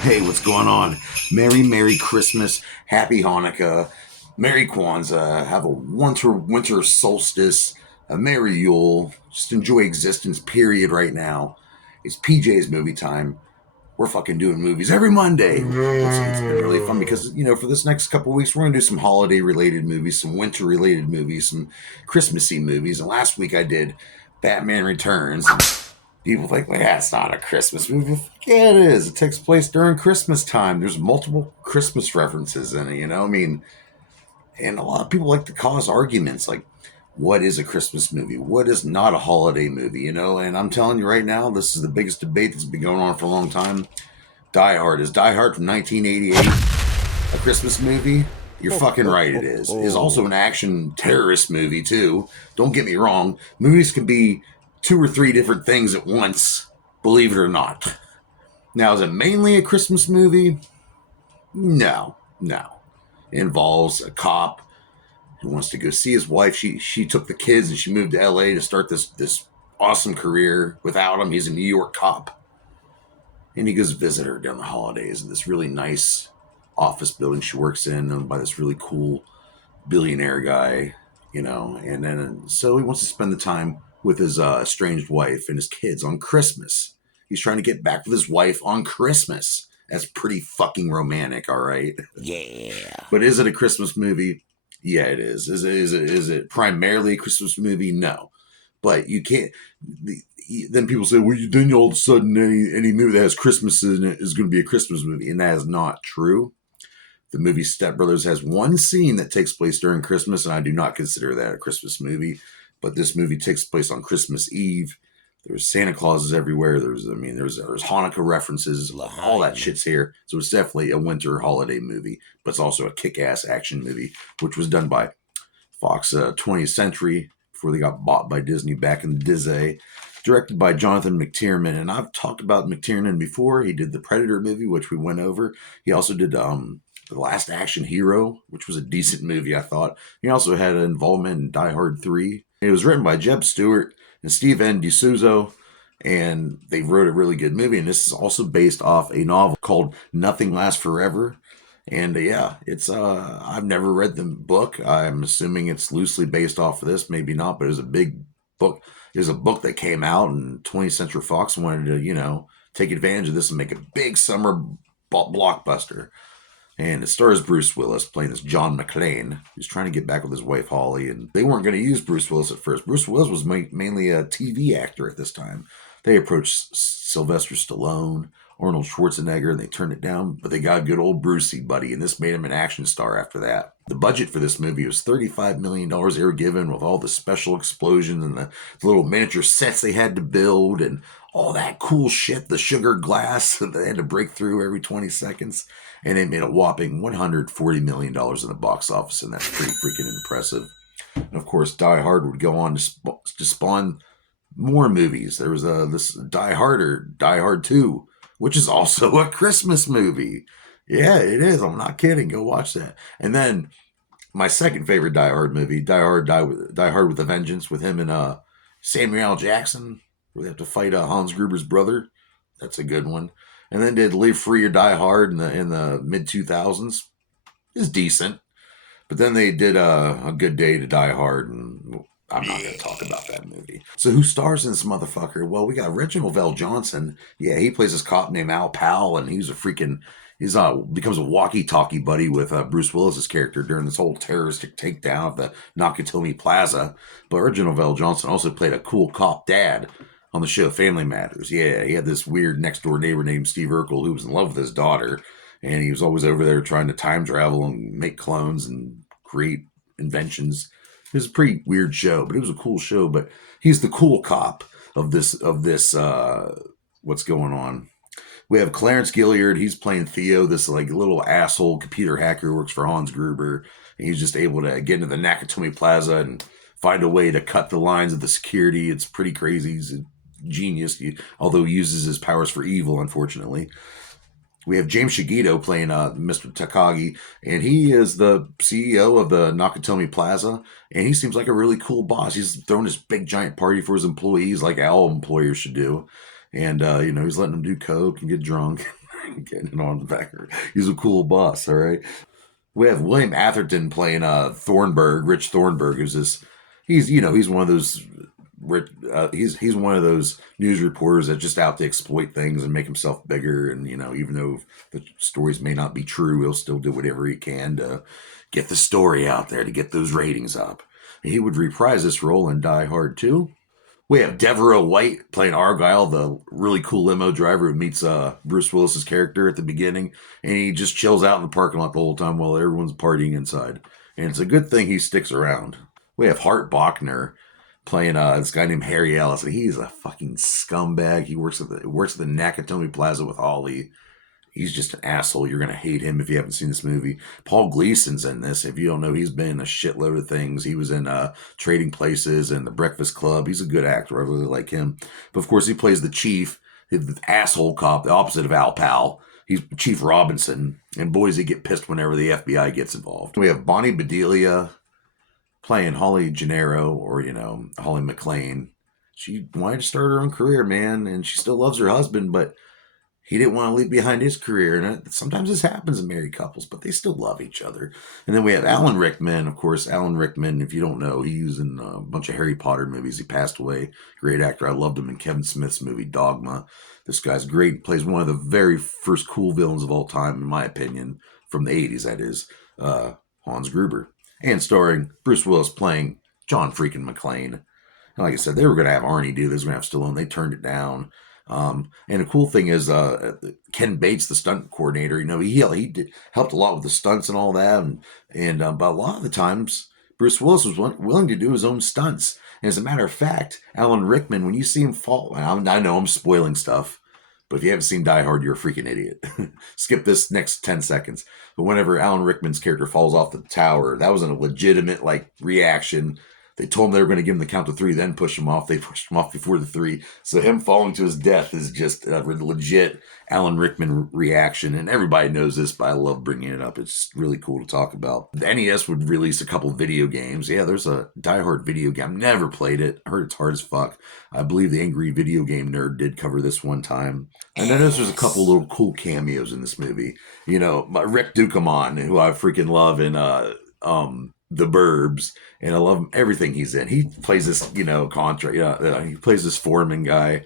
Hey, what's going on? Merry Christmas, Happy Hanukkah, Merry Kwanzaa, have a winter solstice, a Merry Yule. Just enjoy existence, period, right now. It's PJ's movie time. We're fucking doing movies every Monday. It's been really fun because, for this next couple of weeks, we're going to do some holiday related movies, some winter related movies, some Christmassy movies. And last week I did Batman Returns. People think, well, yeah, it's not a Christmas movie. Yeah, it is. It takes place during Christmas time. There's multiple Christmas references in it, I mean, and a lot of people like to cause arguments like, what is a Christmas movie? What is not a holiday movie, And I'm telling you right now, this is the biggest debate that's been going on for a long time. Die Hard. Is Die Hard from 1988 a Christmas movie? You're fucking right, it is. It's also an action terrorist movie, too. Don't get me wrong. Movies can be two or three different things at once, believe it or not. Now, is it mainly a Christmas movie? No. It involves a cop who wants to go see his wife. She took the kids and she moved to LA to start this awesome career without him. He's a New York cop. And he goes visit her during the holidays in this really nice office building she works in, owned by this really cool billionaire guy, and then so he wants to spend the time with his estranged wife and his kids on Christmas. He's trying to get back with his wife on Christmas. That's pretty fucking romantic, all right? Yeah. But is it a Christmas movie? Yeah, it is. Is it primarily a Christmas movie? No. But you can't. Then people say, well, then all of a sudden any movie that has Christmas in it is going to be a Christmas movie, and that is not true. The movie Step Brothers has one scene that takes place during Christmas, and I do not consider that a Christmas movie. But this movie takes place on Christmas Eve. There's Santa Clauses everywhere. There's Hanukkah references. All that shit's here. So it's definitely a winter holiday movie, but it's also a kick-ass action movie, which was done by Fox 20th Century before they got bought by Disney back in the Disney. Directed by Jonathan McTernan, and I've talked about McTernan before. He did the Predator movie, which we went over. He also did The Last Action Hero, which was a decent movie, I thought. He also had an involvement in Die Hard 3. It was written by Jeb Stewart and Steve N. D'Souza, and they wrote a really good movie. And this is also based off a novel called Nothing Lasts Forever. And yeah, it's I've never read the book. I'm assuming it's loosely based off of this, maybe not, but it was a big book. There's a book that came out, and 20th Century Fox wanted to, take advantage of this and make a big summer blockbuster. And it stars Bruce Willis playing this John McClane, who's trying to get back with his wife Holly. And they weren't going to use Bruce Willis at first. Bruce Willis was mainly a TV actor at this time. They approached Sylvester Stallone, Arnold Schwarzenegger, and they turned it down. But they got good old Brucey, buddy, and this made him an action star after that. The budget for this movie was $35 million they were given, with all the special explosions and the little miniature sets they had to build and all that cool shit, the sugar glass that they had to break through every 20 seconds. And it made a whopping $140 million in the box office, and that's pretty freaking impressive. And of course, Die Hard would go on to spawn more movies. There was this Die Hard 2, which is also a Christmas movie. Yeah, it is. I'm not kidding. Go watch that. And then my second favorite Die Hard movie, Die Hard with a Vengeance, with him and Samuel L. Jackson, where they have to fight Hans Gruber's brother. That's a good one. And then did Live Free or Die Hard in the mid 2000s. Is decent, but then they did A Good Day to Die Hard, and I'm not going to talk about that movie. So who stars in this motherfucker? Well, we got Reginald Vell Johnson. Yeah, he plays this cop named Al Powell, and he's becomes a walkie-talkie buddy with Bruce Willis's character during this whole terroristic takedown of the Nakatomi Plaza. But Reginald Vell Johnson also played a cool cop dad on the show Family Matters. Yeah, he had this weird next-door neighbor named Steve Urkel who was in love with his daughter, and he was always over there trying to time travel and make clones and create inventions. It was a pretty weird show, but it was a cool show. But he's the cool cop of this what's going on. We have Clarence Gilliard. He's playing Theo, this like little asshole computer hacker who works for Hans Gruber. And he's just able to get into the Nakatomi Plaza and find a way to cut the lines of the security. It's pretty crazy. He's a genius, although he uses his powers for evil, unfortunately. We have James Shigito playing Mr. Takagi, and he is the CEO of the Nakatomi Plaza, and he seems like a really cool boss. He's throwing this big giant party for his employees like all employers should do. And, he's letting them do coke and get drunk. Getting it on the back. He's a cool boss, all right? We have William Atherton playing Thornburg, Rich Thornburg, who's this. He's one of those. He's one of those news reporters that's just out to exploit things and make himself bigger. And even though the stories may not be true, he'll still do whatever he can to get the story out there to get those ratings up. He would reprise this role in Die Hard too. We have Devereaux White playing Argyle, the really cool limo driver who meets Bruce Willis's character at the beginning, and he just chills out in the parking lot the whole time while everyone's partying inside. And it's a good thing he sticks around. We have Hart Bachner playing this guy named Harry Ellis, and he's a fucking scumbag. He works at the Nakatomi Plaza with Ollie. He's just an asshole. You're going to hate him if you haven't seen this movie. Paul Gleason's in this. If you don't know, he's been in a shitload of things. He was in Trading Places and The Breakfast Club. He's a good actor. I really like him. But of course, he plays the chief, the asshole cop, the opposite of Al Pal. He's Chief Robinson. And boys, they get pissed whenever the FBI gets involved. We have Bonnie Bedelia playing Holly Gennaro, or, Holly McLean. She wanted to start her own career, man, and she still loves her husband, but he didn't want to leave behind his career. And sometimes this happens in married couples, but they still love each other. And then we have Alan Rickman. Of course, Alan Rickman, if you don't know, he was in a bunch of Harry Potter movies. He passed away. Great actor. I loved him in Kevin Smith's movie Dogma. This guy's great. He plays one of the very first cool villains of all time, in my opinion, from the 80s, that is, Hans Gruber. And starring Bruce Willis playing John freaking McClane. And like I said, they were going to have Arnie do this. They were going to have Stallone. They turned it down. And the cool thing is, Ken Bates, the stunt coordinator, he helped a lot with the stunts and all that. But a lot of the times, Bruce Willis was willing to do his own stunts. And as a matter of fact, Alan Rickman, when you see him fall, I know I'm spoiling stuff, but if you haven't seen Die Hard, you're a freaking idiot. Skip this next 10 seconds. But whenever Alan Rickman's character falls off the tower, that was a legitimate reaction. They told him they were going to give him the count to 3, then push him off. They pushed him off before the 3. So him falling to his death is just a legit Alan Rickman reaction. And everybody knows this, but I love bringing it up. It's really cool to talk about. The NES would release a couple video games. Yeah, there's a Die Hard video game. I've never played it. I heard it's hard as fuck. I believe the Angry Video Game Nerd did cover this one time. And then there's a couple little cool cameos in this movie. Rick Ducommun, who I freaking love in The Burbs, and I love everything he's in. He plays this, he plays this foreman guy.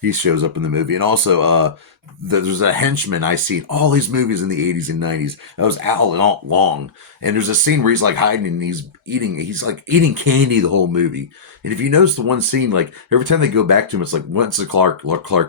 He shows up in the movie. And also, there's a henchman I seen all these movies in the 80s and 90s. That was Al Long. And there's a scene where he's hiding and he's eating candy the whole movie. And if you notice the one scene, every time they go back to him, it's once a Clark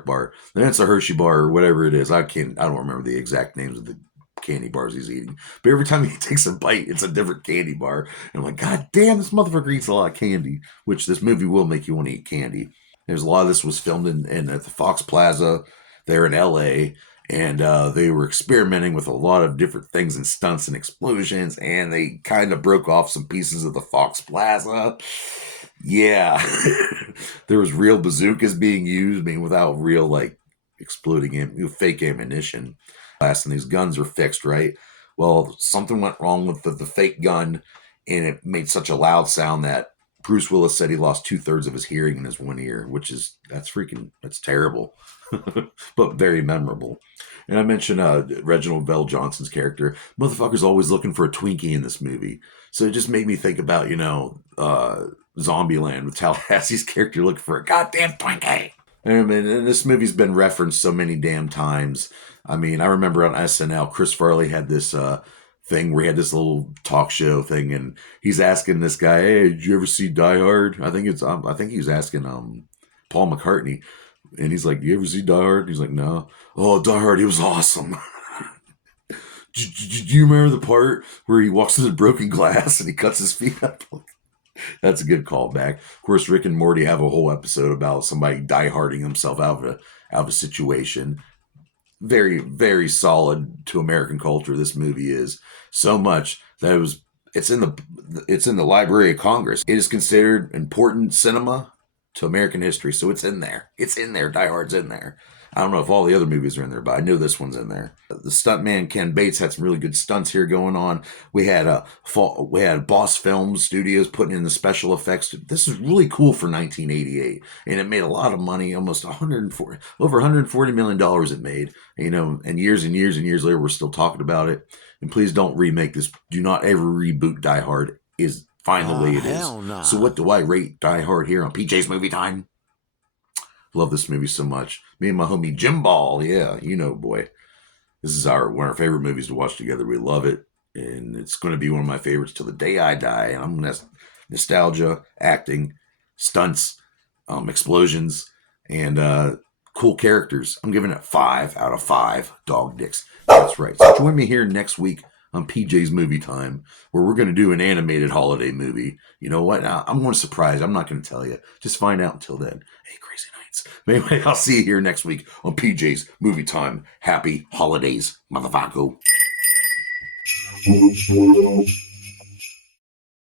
bar, then it's a Hershey bar or whatever it is. I don't remember the exact names of the candy bars he's eating, but every time he takes a bite, it's a different candy bar. And I'm like, God damn, this motherfucker eats a lot of candy, which this movie will make you want to eat candy. There's a lot of this was filmed in at the Fox Plaza there in LA, and they were experimenting with a lot of different things and stunts and explosions, and they kind of broke off some pieces of the Fox Plaza. Yeah. There was real bazookas being used, without real exploding fake ammunition. And these guns are fixed, right? Well, something went wrong with the fake gun, and it made such a loud sound that Bruce Willis said he lost 2/3 of his hearing in his one ear, that's terrible, but very memorable. And I mentioned Reginald Vell Johnson's character. Motherfucker's always looking for a Twinkie in this movie. So it just made me think about, Zombieland with Tallahassee's character looking for a goddamn Twinkie. And this movie's been referenced so many damn times. I remember on SNL, Chris Farley had this thing where he had this little talk show thing, and he's asking this guy, "Hey, did you ever see Die Hard?" I think he was asking Paul McCartney, and he's like, "Do you ever see Die Hard?" He's like, "No." "Oh, Die Hard, it was awesome." Do you remember the part where he walks through the broken glass and he cuts his feet up? That's a good callback. Of course, Rick and Morty have a whole episode about somebody die-harding himself out of a situation. Very, very solid to American culture. This movie is so much that it's in the Library of Congress. It is considered important cinema to American history. So it's in there. It's in there. Die Hard's in there. I don't know if all the other movies are in there, but I know this one's in there. The stuntman Ken Bates had some really good stunts here going on. We had Boss Film Studios putting in the special effects. This is really cool for 1988, and it made a lot of money. Almost 140, over 140 million dollars it made. You know, and years and years and years later, we're still talking about it. And please don't remake this. Do not ever reboot Die Hard. Is fine the way it is. Nah. So what do I rate Die Hard here on PJ's Movie Time? Love this movie so much. Me and my homie Jim Ball, yeah, you know, boy. This is one of our favorite movies to watch together. We love it. And it's going to be one of my favorites till the day I die. And I'm going to nostalgia, acting, stunts, explosions, and cool characters. I'm giving it 5 out of 5 dog dicks. That's right. So join me here next week on PJ's Movie Time, where we're going to do an animated holiday movie. You know what? I'm going to surprise. I'm not going to tell you. Just find out until then. Hey, crazy nights. Anyway, I'll see you here next week on PJ's Movie Time. Happy holidays, motherfucker.